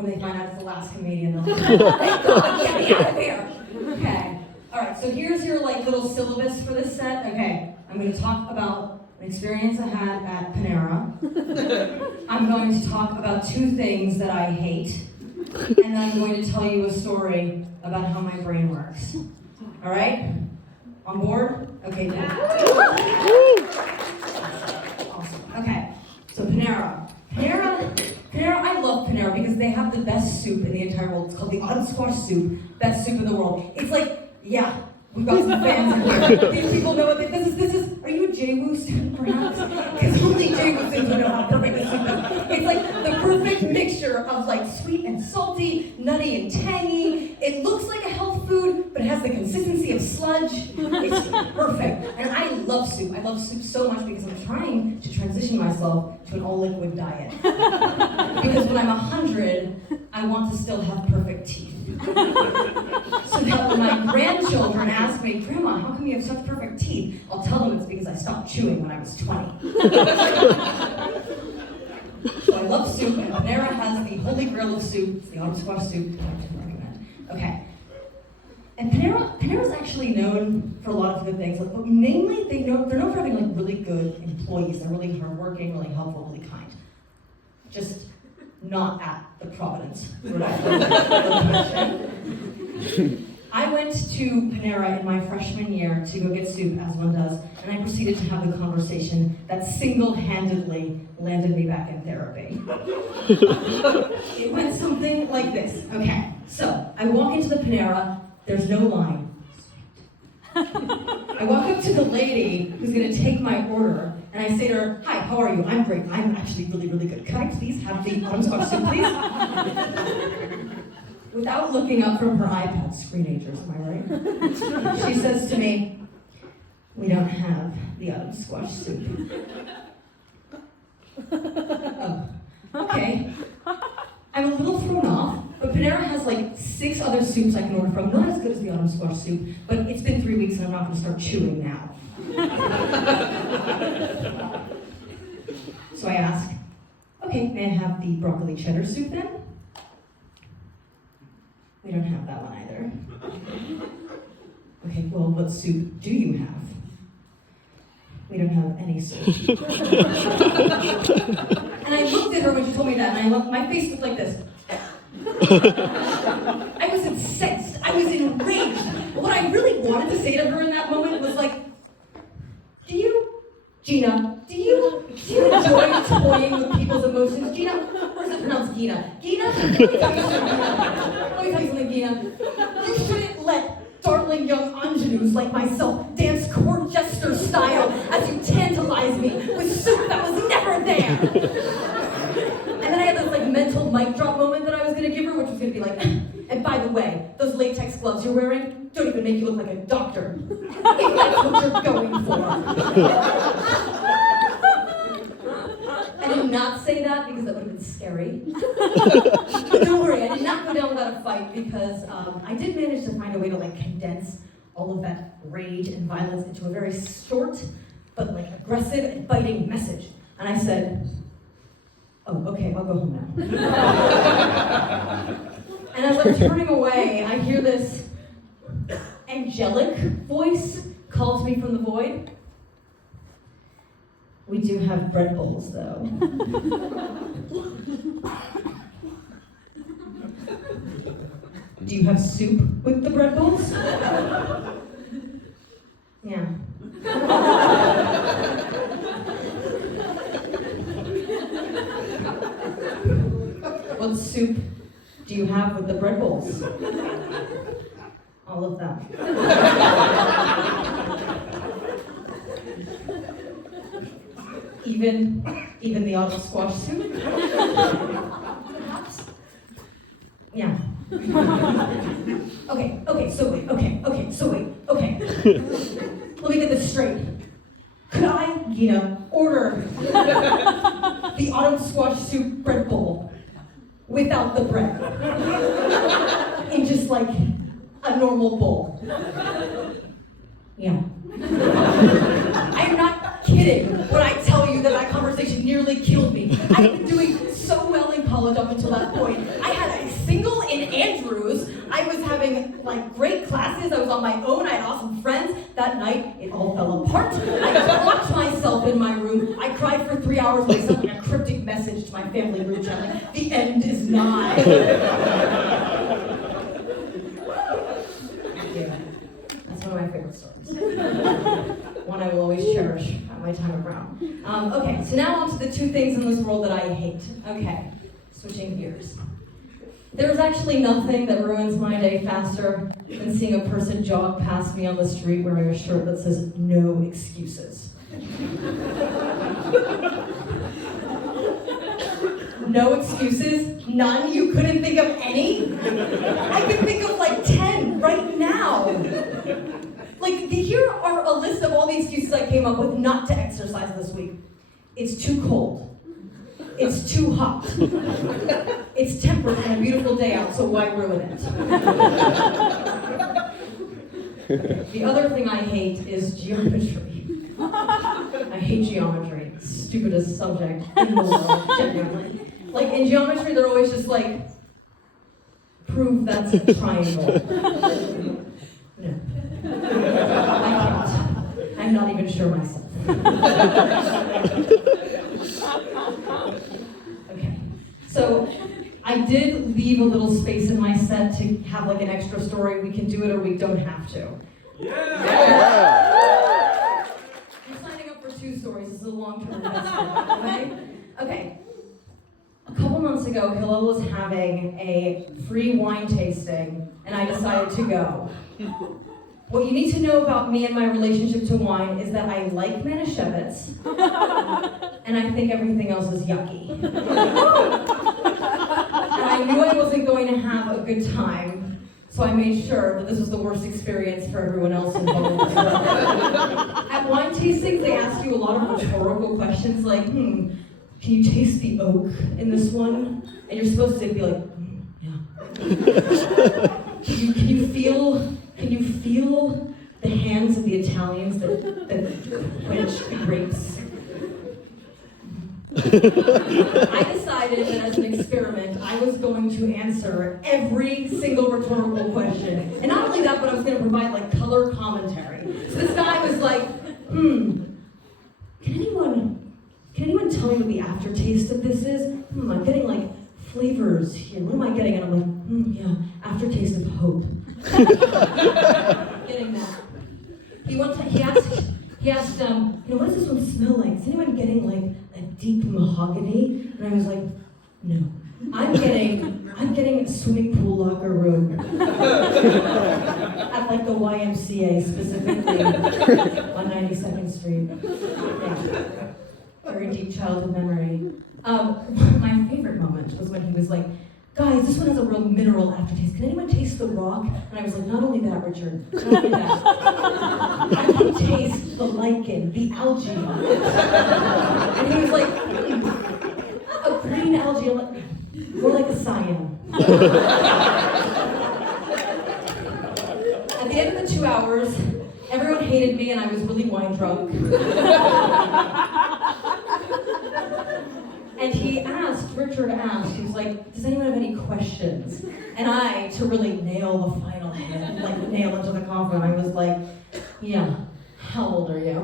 when they find out it's the last comedian. They're like, thank God, get me out of here. Okay. All right, so here's your little syllabus for this set. Okay, I'm going to talk about an experience I had at Panera. I'm going to talk about 2 things that I hate. And then I'm going to tell you a story about how my brain works. All right? On board? Okay, good. Awesome. Okay, so Panera, I love Panera because they have the best soup in the entire world. It's called the autumn squash soup, best soup in the world. It's like, yeah, we've got some fans in here. These people know what this is. Are you a J-Woo student, perhaps? Because only J-Woo students know how perfect this soup is. It's like the perfect mixture of sweet and salty, nutty and tangy. It looks like a health food, but it has the consistency of sludge. It's perfect. And I love soup. I love soup so much because I'm trying to transition myself to an all-liquid diet. Because when I'm 100, I want to still have perfect teeth. So that when my grandchildren ask me, Grandma, how come you have such perfect teeth? I'll tell them it's because I stopped chewing when I was 20. So I love soup, and Panera has the holy grail of soup. It's the autumn squash soup I can recommend. Okay. And Panera's actually known for a lot of good things, but mainly they're known for having really good employees. They're really hardworking, really helpful, really kind. Just not at the Providence, Rhode Island. I went to Panera in my freshman year to go get soup, as one does, and I proceeded to have the conversation that single-handedly landed me back in therapy. It went something like this. Okay, so I walk into the Panera, there's no line. I walk up to the lady who's gonna take my order, and I say to her, "Hi, how are you? I'm great. I'm actually really, really good. Could I please have the autumn squash soup, please?" Without looking up from her iPad, screenagers, am I right? She says to me, "We don't have the autumn squash soup." Oh, okay. I'm a little thrown off, but Panera has 6 other soups I can order from. Not as good as the autumn squash soup, but it's been 3 weeks and I'm not going to start chewing now. So I ask, "Okay, may I have the broccoli cheddar soup then?" "We don't have that one either." "Okay, well, what soup do you have?" "We don't have any soup." And I looked at her when she told me that, and my face looked like this. I was incensed. I was enraged. But what I really wanted to say to her in that moment was Gina, do you enjoy toying with people's emotions? Gina, or is it pronounced Gina? Gina, let me tell you something, Gina. You shouldn't let darling young ingenues like myself dance court jester style as you tantalize me with soup that was never there. And then I had this mental mic drop moment that I was gonna give her, which was gonna be and by the way, those latex gloves you're wearing don't even make you look like a doctor. If that's what you're going for. I did not say that because that would have been scary. But don't worry, I did not go down without a fight because I did manage to find a way to condense all of that rage and violence into a very short but aggressive and biting message. And I said, "Oh, okay, I'll go home now." And as I'm turning away, I hear this angelic voice call to me from the void. "We do have bread bowls, though." "Do you have soup with the bread bowls?" "Yeah." "What soup do you have with the bread bowls?" "All of them." Even the autumn squash soup? Perhaps? Yeah. Okay, so wait. Let me get this straight. Could I, order the autumn squash soup bread bowl without the bread? In just a normal bowl? Yeah. I am not kidding when I tell you that conversation nearly killed me. I had been doing so well in college up until that point. I had like great classes. I was on my own. I had awesome friends. That night, it all fell apart. I locked myself in my room. I cried for 3 hours. I sent like a cryptic message to my family group chat, like, the end is nigh. Yeah, that's one of my favorite stories. One I will always cherish at my time around. Okay, so now on to the 2 things in this world that I hate. Okay, switching gears. There's actually nothing that ruins my day faster than seeing a person jog past me on the street wearing a shirt that says, "No excuses." No excuses? None? You couldn't think of any? I can think of like 10 right now. Like, here are a list of all the excuses I came up with not to exercise this week. It's too cold. It's too hot. It's tempered and a beautiful day out, so why ruin it? The other thing I hate is geometry. I hate geometry. Stupidest subject in the world, genuinely. Like, in geometry, they're always just like, prove that's a triangle. No. I can't. I'm not even sure myself. Okay. So, I did leave a little space in my set to have like an extra story. We can do it or we don't have to. Yeah! I'm signing up for 2 stories. This is a long-term investment, okay? Okay. A couple months ago, Hillel was having a free wine tasting, and I decided to go. What you need to know about me and my relationship to wine is that I like Manischewitz, and I think everything else is yucky. And I knew I wasn't going to have a good time, so I made sure that this was the worst experience for everyone else involved. At wine tastings, they ask you a lot of rhetorical questions like, can you taste the oak in this one? And you're supposed to be like, yeah. Can you feel the hands of the Italians that quench the grapes? I decided that as an experiment, I was going to answer every single rhetorical question. And not only that, but I was going to provide like color commentary. So this guy was like, can anyone tell me what the aftertaste of this is? I'm getting like flavors here. What am I getting? And I'm like, yeah, aftertaste of hope. Getting that. He asked, what does this one smell like? Is anyone getting like a deep mahogany? And I was like, no. I'm getting a swimming pool locker room. At like the YMCA specifically on 92nd Street. Yeah. Very deep childhood memory. My favorite moment was when he was like, guys, this one has a real mineral aftertaste. Can anyone taste the rock? And I was like, not only that, Richard, not only that. I can taste the lichen, the algae on it. And he was like, a green algae, I'm like, more like a cyan. At the end of the 2 hours, everyone hated me and I was really wine drunk. And Richard asked, he was like, does anyone have any questions? And I, to really nail the final hit, like nail into the coffin, I was like, yeah, how old are you?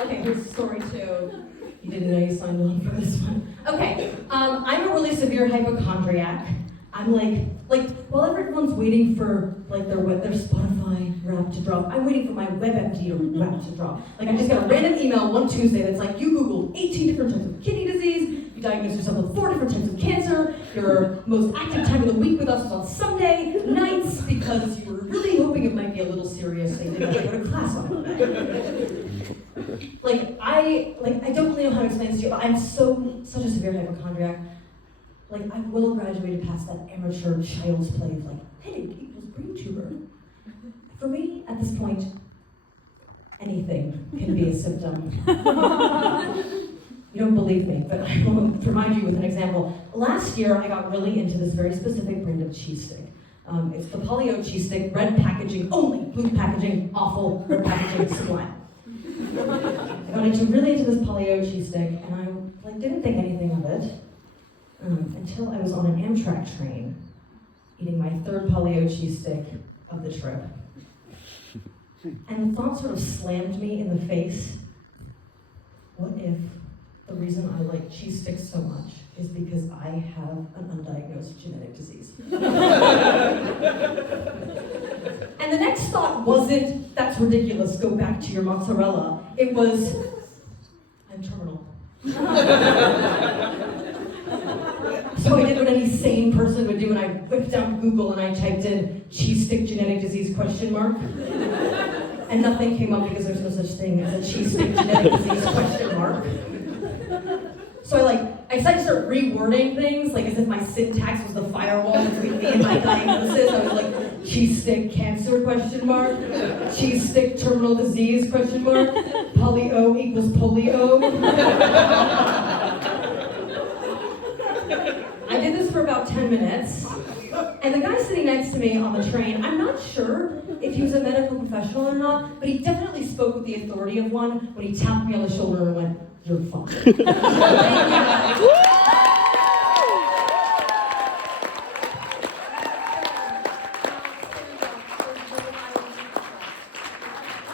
Okay, here's story 2. You didn't know you signed on for this one. Okay, I'm a really severe hypochondriac. I'm like, while everyone's waiting for like their Spotify rap to drop, I'm waiting for my WebMD rap to drop. Like, I just got a random email one Tuesday that's like, you Googled 18 different types of kidney disease, you diagnosed yourself with 4 different types of cancer, your most active time of the week with us was on Sunday nights because you were really hoping it might be a little serious so you didn't have to go to class on Monday. I don't really know how to explain this to you, but I'm such a severe hypochondriac. Like, I will graduate past that amateur child's play of like, headache equals brain tumor. For me, at this point, anything can be a symptom. You don't believe me, but I will provide you with an example. Last year, I got really into this very specific brand of cheese stick. It's the Polly-O cheese stick, red packaging only, blue packaging, awful, red packaging, sublime. I got really into this Polly-O cheese stick, and I didn't think anything of it. until I was on an Amtrak train, eating my third polio cheese stick of the trip. And the thought sort of slammed me in the face. What if the reason I like cheese sticks so much is because I have an undiagnosed genetic disease? And the next thought wasn't, that's ridiculous, go back to your mozzarella. It was, I'm terminal. So I did what any sane person would do, and I whipped out Google and I typed in cheese stick genetic disease ? And nothing came up because there's no such thing as a cheese stick genetic disease ? So I decided to start rewording things, like as if my syntax was the firewall between me and my diagnosis. I was like, cheese stick cancer ? Cheese stick terminal disease ? Polio equals polio. I did this for about 10 minutes, and the guy sitting next to me on the train, I'm not sure if he was a medical professional or not, but he definitely spoke with the authority of one when he tapped me on the shoulder and went, "You're fine."